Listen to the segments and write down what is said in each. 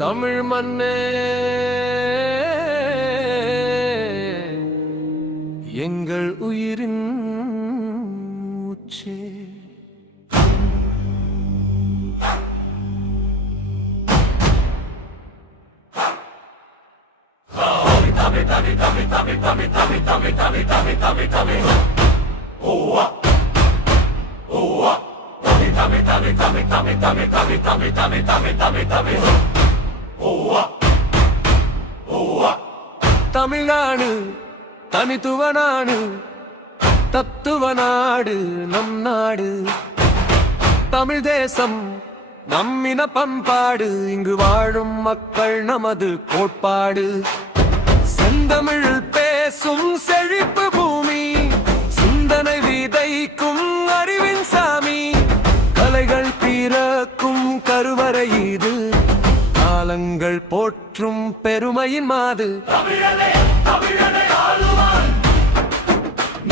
தமிழ் மண்ணே எங்கள் உயிரின் மூச்சே. தமிழ்நாடு தனித்துவ நாடு, தத்துவ நாடு நம் நாடு. தமிழ் தேசம் நம்மின பண்பாடு, இங்கு வாழும் மக்கள் நமது கோட்பாடு. செந்தமிழ் பேசும் செழிப்பு பூமி, சிந்தனை விதைக்கும் அறிவின் சாமி. கலைகள் பிறக்கும் கருவறை இது, காலங்கள் போற்றும் பெருமையின் மாது. தமிழனே தமிழனை ஆளுவான்,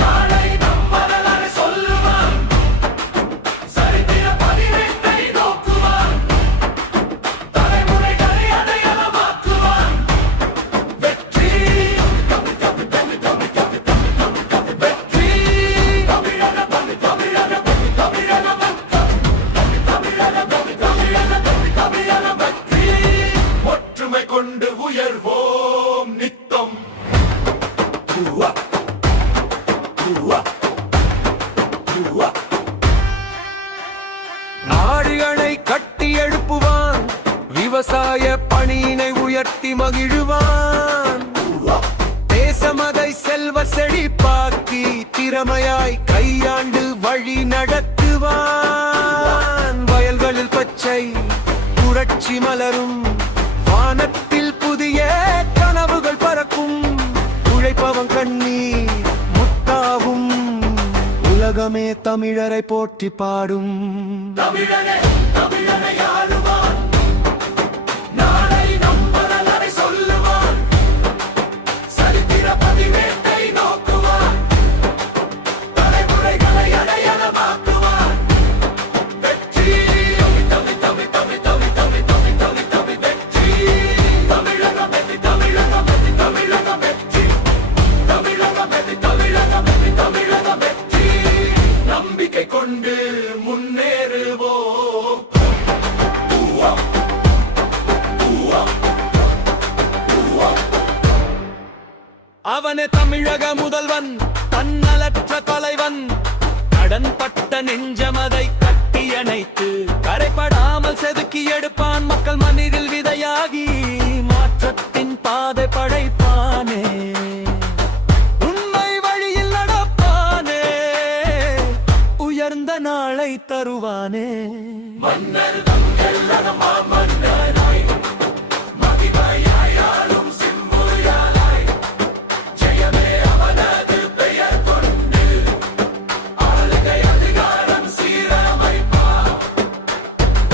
நாளை நம் வரலாறு சொல்லுவான். சரித்திர பதிவேட்டை நோக்குவான், தலைமுறைகளை அடையாளமாக்குவான். வெற்றி வெற்றி தமிழன தமிழன தமிழன வெற்றி. ஒற்றுமை கொண்டு உயர்வோம் நித்தம். நாடுகளை கட்டி எழுப்புவான், விவசாய பணியினை உயர்த்தி மகிழுவான். தேசமதை செல்வ செழிப்பாக்கி திறமையாய் கையாண்டு வழி நடத்துவான். வயல்களில் பச்சை புரட்சி மலரும், வானத்தில் புதிய கனவுகள் பறக்கும். உழைப்பவன் கண்ணீர் முத்தாகும், உலகமே தமிழரை போற்றி பாடும். தமிழனே தமிழனை ஆளுவான், நாளை நம் வரலாறை சொல்லுவான். சரித்திர பதிவேட்டை நோக்குவான், தலைமுறைகளை அடையாளமாக்குவான். வெற்றி தமிழ் தமிழ் தமிழ் தமிழ் தமிழ் தமிழ் தமிழ் தமிழ் வெற்றி. தமிழகம் வெற்றி தமிழகம் வெற்றி தமிழகம் வெற்றி. தமிழகம் வெற்றி தமிழகம் வெற்றி தமிழகம் வெற்றி. நம்பிக்கை கொண்டு முன்னேறுவோம். அவனே தமிழக முதல்வன், தன்னலற்ற தலைவன். கடன்பட்ட நெஞ்சமதை கட்டியணைத்து கரைப்படாமல் செதுக்கி எடுப்பான். மக்கள் மனதில் விதையாகி மாற்றத்தின் பாதை படைப்பானே. உண்மை வழியில் நடப்பானே, உயர்ந்த நாளை தருவானே. மன்னர் மன்னராய் மகிமையாயாலும் சிம்புயாலாய். ஜெயமே அவனது பெயர் கொண்டு ஆளுகை அதிகாரம் சீரமைப்பா.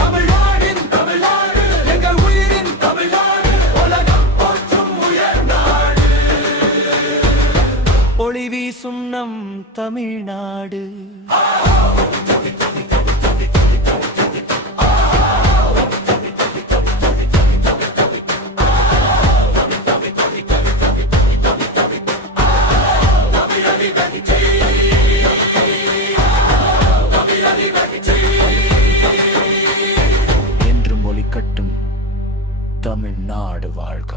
தமிழ்நாடின் தமிழ்நாடு எங்கள் உயிரின் தமிழ்நாடு, உலகம் போற்றும் உயர் நாடு. ஒளி வீசும் நம் தமிழ்நாடு. என்றும் ஒளி கட்டும் தமிழ்நாடு வாழ்க.